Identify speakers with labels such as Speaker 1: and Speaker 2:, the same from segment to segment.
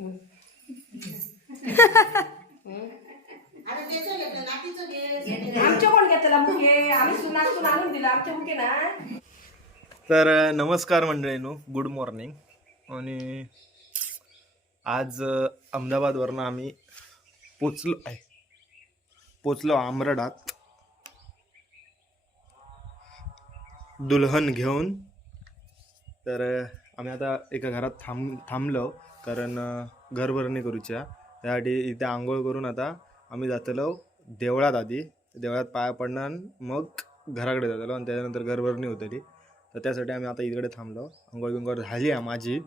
Speaker 1: आमच्या कोण घेतला बुके आम्ही सुनासून आणून दिला आमच्या बुके ना.
Speaker 2: तर नमस्कार मंडळीनो गुड मॉर्निंग आणि आज अहमदाबादवरनं आम्ही पोचलो आहे पोचलो आमरडात. दुल्हन घेऊन. तर आम्ही आता एका घरात थांब थांबलो. कारण घरभरणी करूच्या त्यासाठी इथे आंघोळ करून आता आम्ही जातलो देवळात आधी. देवळात पाया पडणार मग घराकडे जातलो आणि त्याच्यानंतर घरभरणी होतली तर त्यासाठी आम्ही आता इकडे थांबलो. आंघोळ बिंघोळ झाली आहे माझी.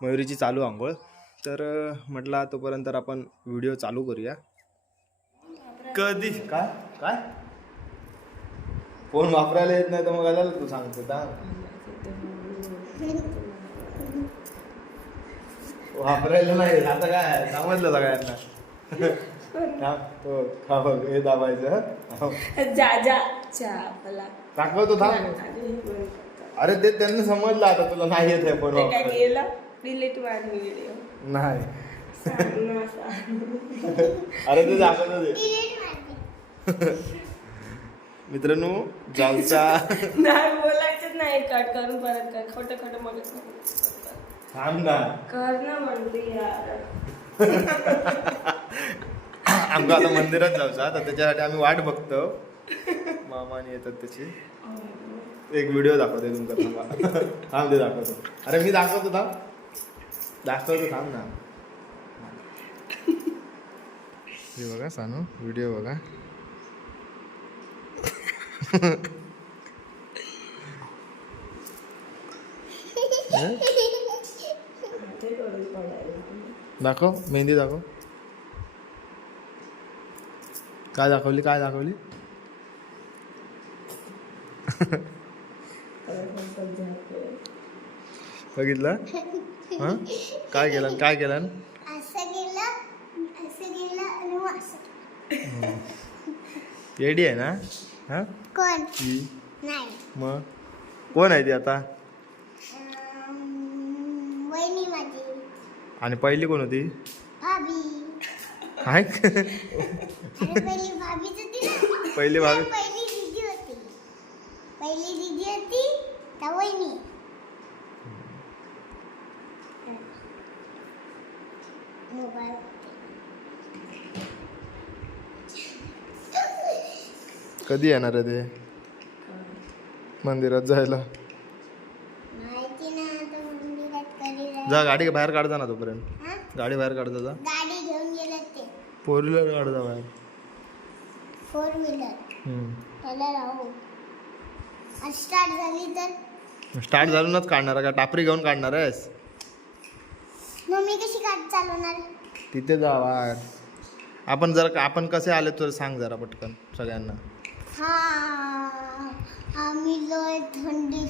Speaker 2: मयुरीची चालू आंघोळ. तर म्हटलं तोपर्यंत आपण व्हिडिओ चालू करूया. कधी? काय? काय? फोन वापरायला येत नाही तर मग आला तू सांगतो का वापरायला नाही आता काय समजलं सगळ्यांना. हा, हो, हा बघ, हे दाबायचं हो.
Speaker 1: जा जा
Speaker 2: दाखवतो थांब. अरे ते त्यांना समजलं आता तुला नाही येत आहे फोन नाही. अरे ते दाखवतो मित्रांनो जाऊचा
Speaker 1: नाही बोलायचं नाही कट करून परत कर. खोटं खोटं मग
Speaker 2: थांब ना.
Speaker 1: कर ना म्हणते यार.
Speaker 2: आमका आता मंदिरात जाऊचा तर त्याच्यासाठी आम्ही वाट बघतो. मामाने येतात त्याची. एक व्हिडिओ दाखवते तुमका थांबा. थांब ते दाखवतो. अरे मी दाखवतो थांब. दाखवतो थांब ना. हे बघा सानू व्हिडिओ बघा. दाखव मेहंदी दाखव. काय दाखवली काय दाखवली? बघितलं? हा? काय केलं काय केलं? येडी आहे ना? हा?
Speaker 3: कोण?
Speaker 2: ही मग? कोण आहे ती आता?
Speaker 3: वहिनी माझी
Speaker 2: आणि पहिली कोण होती?
Speaker 3: भाभी. अरे पहिली भाभीच होती ना.
Speaker 2: पहिली भाभी.
Speaker 3: पहिली दीदी होती. पहिली दीदी होती त्या वहिनी. मोबाईल.
Speaker 2: कधी येणार आहे ते? मंदिरात जायला
Speaker 3: माहिती ना आता मंदिरात कधी जाय-
Speaker 2: जा गाडी बाहेर काढजा ना तोपर्यंत.
Speaker 3: हा?
Speaker 2: गाडी बाहेर काढजा जा
Speaker 3: गाडी घेऊन गेलं ते.
Speaker 2: फोर व्हीलर काढजा बाहेर.
Speaker 3: फोर व्हीलर
Speaker 2: हम्म.
Speaker 3: त्याला राहू. स्टार्ट झाली तर?
Speaker 2: स्टार्ट झालूनच काढणार आहे का टापरी घेऊन काढणार आहेस?
Speaker 3: मम्मी कशी गाडी चालवणार?
Speaker 2: तिथे जा बाहेर. आपण जर आपण कसे आले तर सांग जरा पटकन सगळ्यांना.
Speaker 3: हा आम्ही लोय थंडी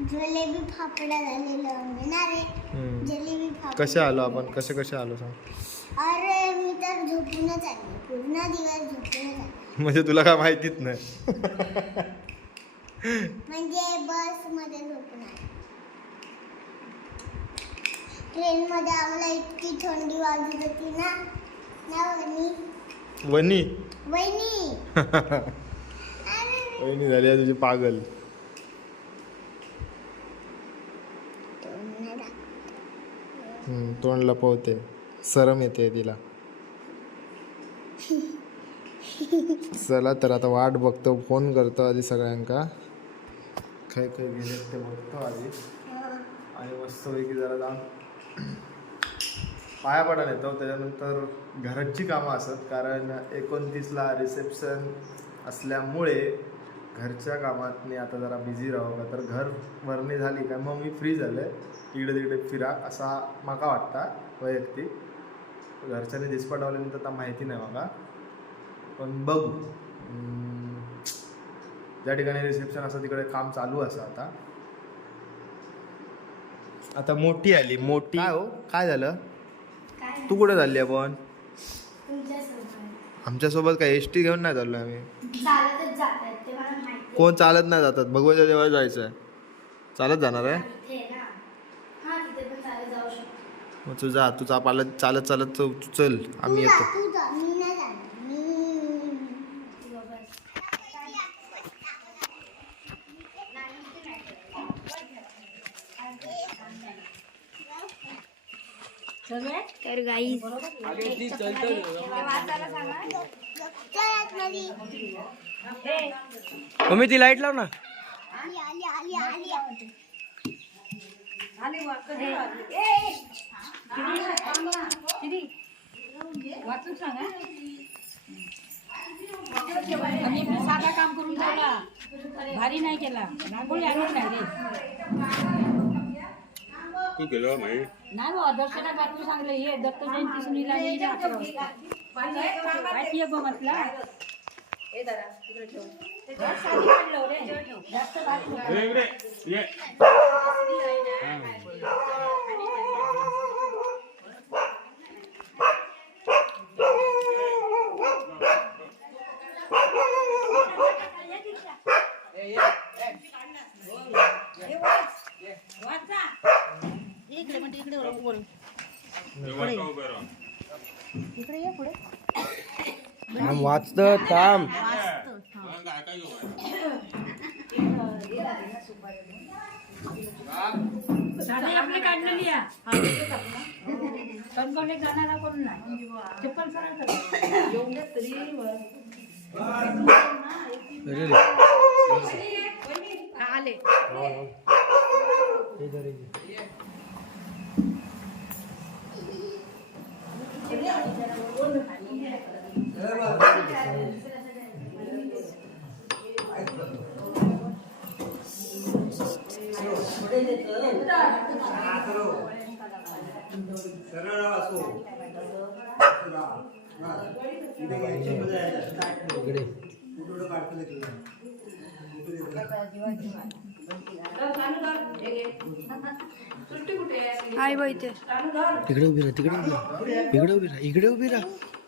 Speaker 3: जलेबी फाफडा झालेलं आम्ही ना रे
Speaker 2: हम्म.
Speaker 3: जलेबी फाफडा
Speaker 2: कसे आलो आपण? कसे कसे आलो सांग.
Speaker 3: अरे मी तर झोपूनच आले. पूर्ण दिवस झोपूनच आले.
Speaker 2: म्हणजे तुला काय माहितीच नाही.
Speaker 3: म्हणजे बसमध्ये झोपून आले. ट्रेन मध्ये आम्हाला इतकी थंडी वाजत होती ना. ना
Speaker 2: वनी
Speaker 3: वहिनी! अरे!
Speaker 2: वहिनी झाली आहे तुझी पागल.
Speaker 3: नाही दाखवत.
Speaker 2: हम्म, तोंड लपवते सरम येते तिला. चला तर आता वाट बघतो फोन करतो आधी सगळ्यांका. खय खय गेले ते बघतो आधी. आणि मस्तपैकी जरा जाऊन पाया पडा येतो. त्याच्यानंतर घराची कामं असत कारण एकोणतीसला रिसेप्शन असल्यामुळे घरच्या कामात मी आता जरा बिझी राहू का? तर घर भरणी झाली का? मग मी फ्री झाले इकडे तिकडे फिरा असा माका वाटता वैयक्तिक. घरच्याने दिसपटावल्यानंतर आता माहिती नाही माका पण बघू. ज्या ठिकाणी रिसेप्शन असं तिकडे काम चालू असं आता. आता मोठी आली. मोठी काय हो? काय झालं?
Speaker 3: काय
Speaker 2: तू कुठे चालली आपण आमच्यासोबत काय एस टी घेऊन नाही चाललो आम्ही
Speaker 3: चालतच जात आहेत ते मला माहिती
Speaker 2: कोण चालत नाही जातात. भगवच्या देवाला जायचं आहे चालत जाणार आहे?
Speaker 3: ना. हा तिथे पण चालत जाऊ शकतो.
Speaker 2: मग तुझा तुझा पालत चालत चालत तू तू चल. आम्ही
Speaker 3: तू जा,
Speaker 2: येतो.
Speaker 3: तू जा, मी नाही जाणार. मी- तर गाई चल.
Speaker 4: मम्मी ती लाइट लाव ना.
Speaker 3: आली आली आली आली
Speaker 1: वाचून सांगा आणि मी साधा काम करून ठेवला भारी नाही केला रांगोळी आणून नाही रे
Speaker 5: तू केलं माहिती
Speaker 1: नाही बाबा दर्शना बातमी सांगले हे दत्त जयंती सुनीला आहे बा म्हटलं जास्त बातमी
Speaker 5: ये. इकडे ये
Speaker 1: कणकवली जाणारा कोण नाही. चप्पल सरळ कर.
Speaker 4: ते रे.
Speaker 1: आले
Speaker 4: तिकडे उभी राहा तिकडे उभी राहा इकडे उभी राहा इकडे उभी राहा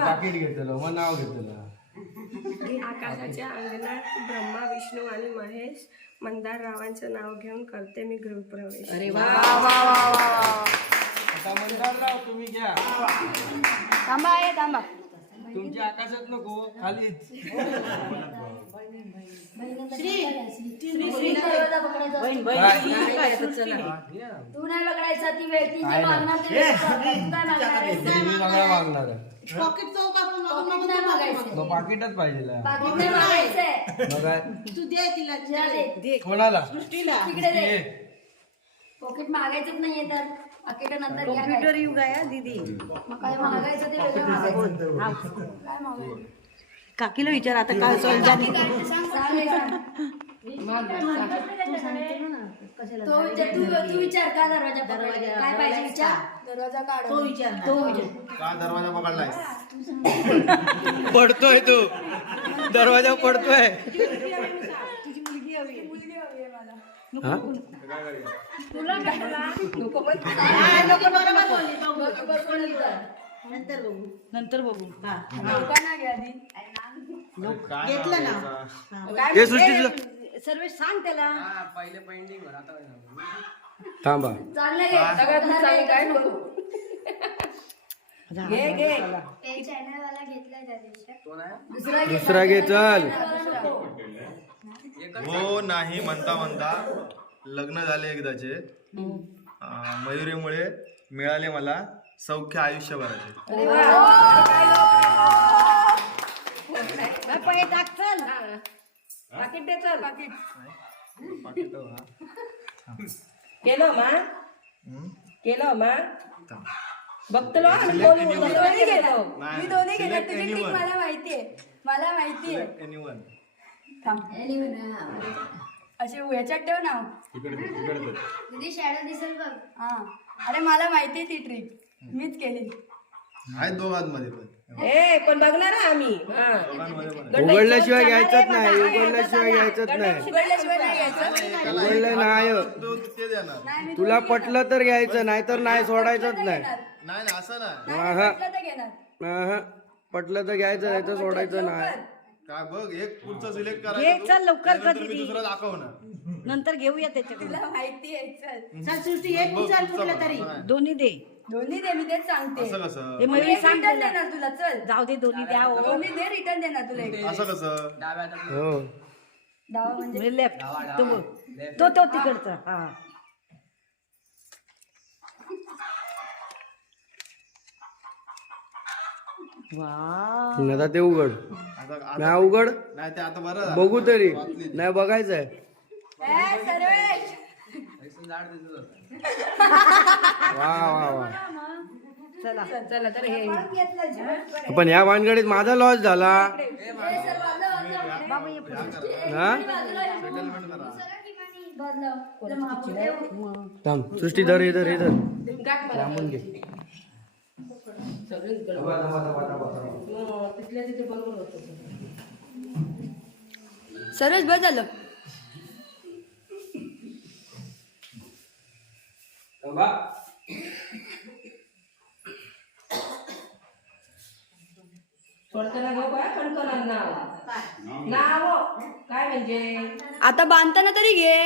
Speaker 4: पाकिट घेतलं मग नाव घेतलं
Speaker 6: आकाशाच्या अंगणात ब्रह्मा विष्णू आणि महेश मंदार रावांचं नाव घेऊन करते मी गृहप्रवेश.
Speaker 4: आता म्हणणार राव तुम्ही घ्या.
Speaker 1: थांबा आहे थांबा.
Speaker 4: तुमच्या आकाशात नको खालीच.
Speaker 1: तू नाही बघायचा ती वेळ ती जे मागणार ते तू काय मागणार आहेस?
Speaker 4: मी सगळं मागणार आहे.
Speaker 1: पाकीट नाही मागायचं
Speaker 4: मग पाकिटच पाहिजे
Speaker 1: पाकीट नाही मागायचंय
Speaker 4: मग काय?
Speaker 1: जा दे.
Speaker 4: कोणाला?
Speaker 1: तिकडे दे पॉकेट मागायचंच नाहीये तर. पाकिट नंतर कॉम्प्युटर युग आहे दीदी. मग काय मागायचं ते वेगळं मागायचं. काय मागायचं?
Speaker 7: काकीला विचार आता काय
Speaker 1: सांग सांग. तो विचार तू तू विचार का दरवाजा? काय पाहिजे विचार? दरवाजा काढ तो विचार तो विचार.
Speaker 2: का दरवाजा पकडलाय
Speaker 4: पडतोय तू. दरवाजा पडतोय. हा?
Speaker 7: नंतर बघू. हा.
Speaker 1: लोकांना घ्या आधी.
Speaker 7: घेतलं ना.
Speaker 4: हे. सृष्टी तुला
Speaker 7: सर्व सांग त्याला.
Speaker 4: थांबा.
Speaker 1: चांगलं काय नको.
Speaker 3: दिवशी.
Speaker 1: दुसरा घे.
Speaker 4: दुसरा घे चल.
Speaker 2: हो नाही म्हणता म्हणता. लग्न झाले एकदाचे. अं, मयुरीमुळे मिळाले मला सौख्य आयुष्यभराचे.
Speaker 7: पण हे टाक चल.
Speaker 1: पाकिट दे चल. पाकिट.
Speaker 2: पाकिट हा.
Speaker 7: केलं मा?
Speaker 2: हम्म?
Speaker 7: केलं मा?
Speaker 2: थांब.
Speaker 6: बघतलो आम्ही
Speaker 2: Select
Speaker 6: कोण
Speaker 2: anyone.
Speaker 1: मी दोन्ही
Speaker 6: ते
Speaker 1: घेणार
Speaker 6: घेतो.
Speaker 2: नाही,
Speaker 1: मी दोन्ही
Speaker 2: select
Speaker 1: घेणार तुझी ट्रिक
Speaker 2: anyone.
Speaker 1: मला माहितीये. मला माहितीये.
Speaker 2: एनिवन
Speaker 1: थांब. असे ह्याच्यात ठेव ना.
Speaker 5: तिकडे तिकडे चल.
Speaker 3: दीदी शॅडो दिसेल बघ.
Speaker 1: हा. अरे मला माहितीये ती ट्रिक मीच केली.
Speaker 2: आहेत दोघांमध्ये पण.
Speaker 6: ए पण बघणार हा आम्ही? हा. गंडा
Speaker 4: उघडल्याशिवाय घ्यायचंच
Speaker 6: जाणार
Speaker 4: नाही
Speaker 6: बघा,
Speaker 4: उघडल्याशिवाय घ्यायचंच
Speaker 6: गंडा
Speaker 4: नाही
Speaker 1: उघडल्याशिवाय नाही घ्यायचं.
Speaker 4: उघडलं नाही.
Speaker 2: तो ते देणार.
Speaker 1: नाही मी
Speaker 4: तुला पटलं तर घ्यायचं नाही तर नाही सोडायचंच नाही.
Speaker 1: घेणार.
Speaker 2: नाही नाही असं नाही.
Speaker 1: नाही
Speaker 4: आहा.
Speaker 1: पटलं तर घेणार.
Speaker 4: अहं. पटलं तर घ्यायचं नाही तर सोडायचं नाही.
Speaker 2: काय बघ एक पुढचं सिलेक्ट
Speaker 7: घे,
Speaker 2: करायचं
Speaker 7: चल लवकर कर
Speaker 2: त्यानंतर मी
Speaker 7: दीदी.
Speaker 2: दुसरा दाखवणार.
Speaker 7: नंतर घेऊया त्याच्याकडे
Speaker 1: तुला माहितीये चल.
Speaker 7: चल सृष्टी एक
Speaker 2: बघ, पुढचा
Speaker 7: कुठला तरी.
Speaker 2: असं नाही.
Speaker 7: दोन्ही दे.
Speaker 1: दोन्ही दे मी तेच सांगते.
Speaker 2: असं कसं?
Speaker 7: हे मयुरी
Speaker 1: एक
Speaker 7: सांग
Speaker 1: रिटर्न
Speaker 7: त्याला.
Speaker 1: देणार तुला चल.
Speaker 7: जाऊ दे दोन्ही द्या हो
Speaker 1: दोन्ही दे रिटर्न देणार तुला एक.
Speaker 2: असं कसं?
Speaker 4: हो.
Speaker 1: डावा म्हणजे?
Speaker 7: लेफ्ट तो. तो तो तिकडचा हा.
Speaker 4: आता ते उघड. नाही उघड.
Speaker 2: नाही ते आता बरं.
Speaker 4: बघू तरी. नाही. बघायचंय
Speaker 1: ए, सर्वेश.
Speaker 4: वा वा वा.
Speaker 7: चला
Speaker 6: चला तर हे.
Speaker 1: घेतलं जीवन.
Speaker 4: पण ह्या भानगडीत माझा लॉस झाला.
Speaker 7: ये.
Speaker 4: हा?
Speaker 1: ये.
Speaker 4: सृष्टी धर इधर इधर
Speaker 6: गाठ मारा.
Speaker 4: लांबून घे.
Speaker 6: सगळीकडे हो, तिथल्या तिथे बरोबर होतं
Speaker 1: सर्वेश बस झालं.
Speaker 6: सोडताना घेऊ काय पण करणार नाव. नाव काय म्हणजे?
Speaker 1: आता बांधताना तरी घे.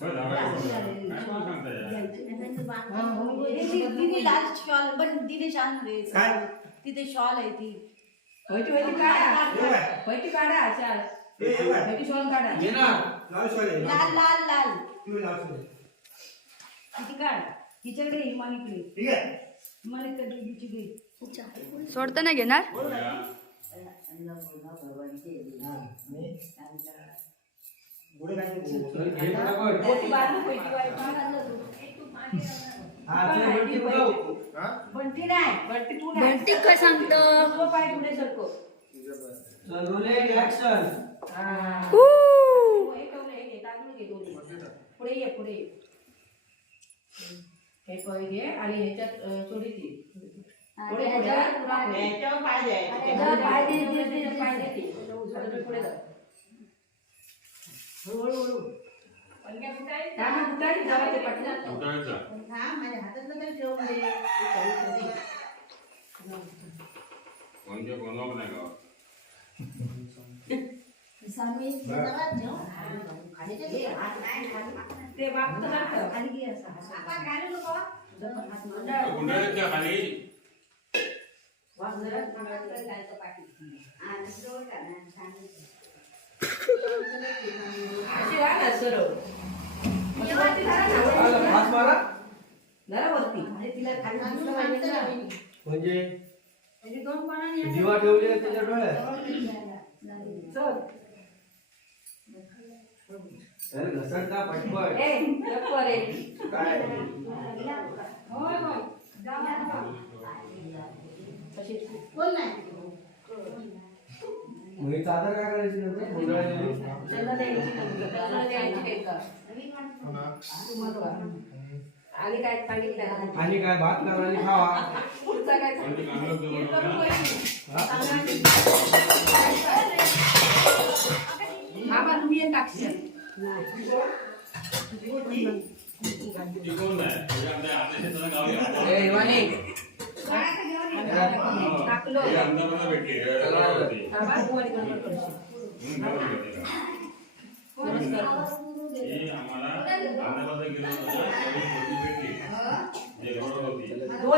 Speaker 5: चल, काय
Speaker 7: लाल शॉल पण तिने छान तिथे शॉल आहे ती.
Speaker 6: व्हायची व्हायची काढा. व्हायची काढा अशा. व्हायची शॉल काढा.
Speaker 7: लाल लाल लाल किती काढ? तिच्याकडे हिमानीकडे हिमानीकडे दीदीची घे
Speaker 1: सोडताना घेणार?
Speaker 6: पोटी बांधू पेटी
Speaker 2: हा?
Speaker 7: बंटी नाही.
Speaker 6: बट्टी तू नाही.
Speaker 1: बंटी काय सांगतो?
Speaker 6: तो पाय पुढे सरको. पुढे ये पुढे ये. हे पोहे घे आणि ह्याच्यात थोडी ती. पुढे पुढे. जा, पुढे. पुढे.
Speaker 1: पाय दे, दे, दे, दे.
Speaker 6: पाय दे ती. थोडं पुढे जा. हळूहळू. पण काय कुठं आहे? काय मग कुठं आहे? जाऊ दे पाठीला.
Speaker 5: उतरायचा. कोणत्या कोणावर नाही गावात.
Speaker 6: ते वागतं सारखं.
Speaker 5: गुंडाळीच्या खाली
Speaker 6: अशी राहा ना सरळ. मग ती वरती धरा ना. धरा वरती.
Speaker 4: म्हणजे
Speaker 1: त्याची दोन पानांनी
Speaker 4: दिवा ठेवली आहे त्याच्या डोळ्यात
Speaker 6: चल.
Speaker 4: अरे घसरता पटपट. काय
Speaker 1: होय होय जा, जा, जा.
Speaker 6: अशी.
Speaker 4: मग ही चादर काय करायची नंतर?
Speaker 6: द्यायची नाही. त्याला द्यायची. नाही का?
Speaker 2: हो ना?
Speaker 6: तू मग वा. आणि काय सांगितलं? ना?
Speaker 4: आणि काय? भात करा आणि खावा.
Speaker 6: पुढचा काय तुम्ही एक
Speaker 5: हे ही. जे.
Speaker 6: हो,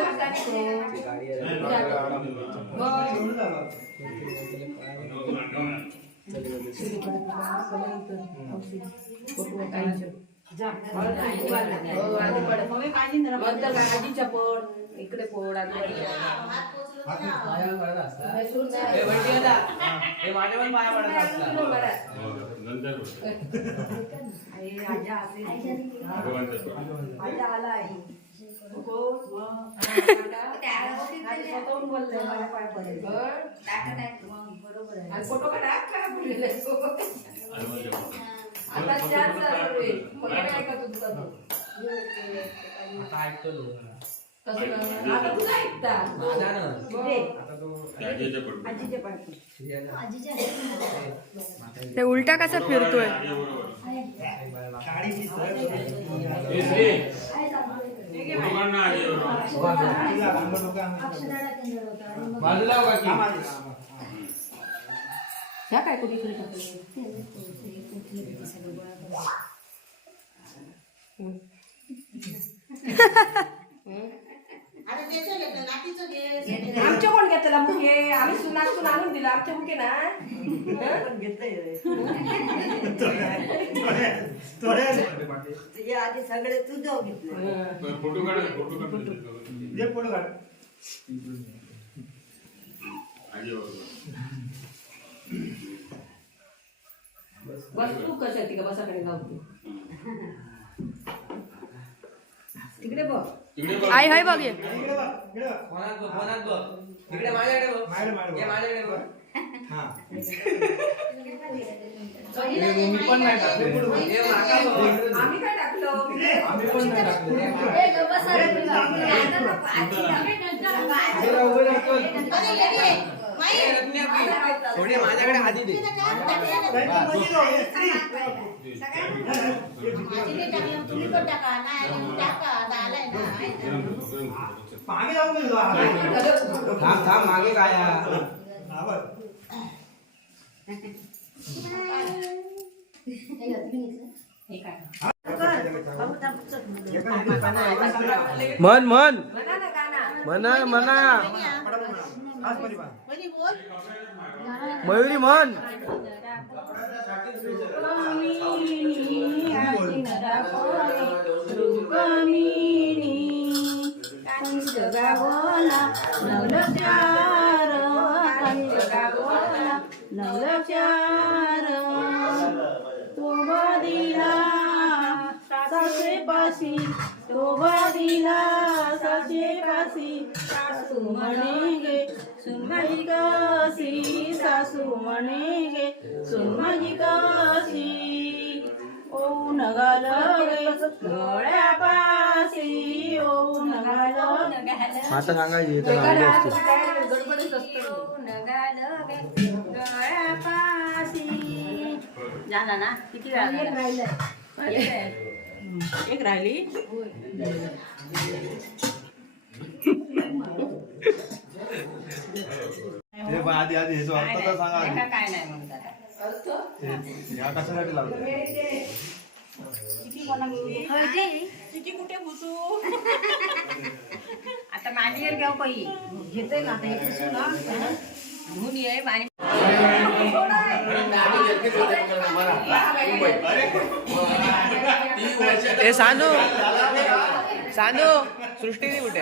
Speaker 6: आजीच्या पड इकडे.
Speaker 5: हो,
Speaker 6: फोटो मुलीला? आता चार चालू आहे. फोटो नाही का तुमचा तो? कसं करणार? आता ऐकता. ते उलटा कसा फिरतोय?
Speaker 1: काय आहे?
Speaker 5: फोटो काढ ना आजी बरोबर.
Speaker 1: अक्षराला केंद्र होतं आणि मग
Speaker 8: बाजूला हो काकी.
Speaker 6: ह्या काय कुठे इकडे टाकलं? आमच्या कोण घेतला आम्ही सुनातून आणून दिला. आमच्या मुके ना.
Speaker 5: फोटो काढ फोटो काढ. आजी बरोबर.
Speaker 6: बस तू कशा ती का बसाकडे गावते तिकडे बघ
Speaker 5: तिकडे बघ.
Speaker 6: आई हाय बघ ये
Speaker 8: फोनात बघ, फोनात बघ. इकडे माझ्याकडे बघ. ये माझ्याकडे बघ. मी पण नाही टाकले. ये माका बघ.
Speaker 6: आम्ही काय टाकलो
Speaker 8: आम्ही पण नाही टाकले.
Speaker 1: ए, गप्प बसा रे तुम्ही. आजी, आजी,
Speaker 8: उभे राहा, उभे राहा, चल. ए, रत्नी आपली. थोडी माझ्याकडे आधी दे
Speaker 9: तुम्ही पण टाका नाही टाका झालंय ना
Speaker 8: थांब थांब मागे काय
Speaker 1: हे घ्या, तुम्ही घेतलं?
Speaker 8: म्हण म्हण
Speaker 6: म्हणा ना गाणा
Speaker 8: म्हणा म्हणा
Speaker 9: वहिनी बोल
Speaker 8: मयुरी म्हण आता सांगायची तर आली असते
Speaker 6: गडबडीत असतो
Speaker 9: झाला ना. किती वेळा
Speaker 1: एक राहिलंय.
Speaker 9: एक राहिली?
Speaker 2: हे. पण आधी आधी हे जो अर्थ तर सांगा आधी.
Speaker 9: काय नाही म्हणतात
Speaker 2: हे- ह्या कशासाठी लावतो
Speaker 9: किती कुठे घुसू आता माझी घ्या पही
Speaker 1: घेतोय ना आता हे पुसून ना.
Speaker 9: धुवून ये आणि
Speaker 8: ए सानू. सानू सृष्टी कुठे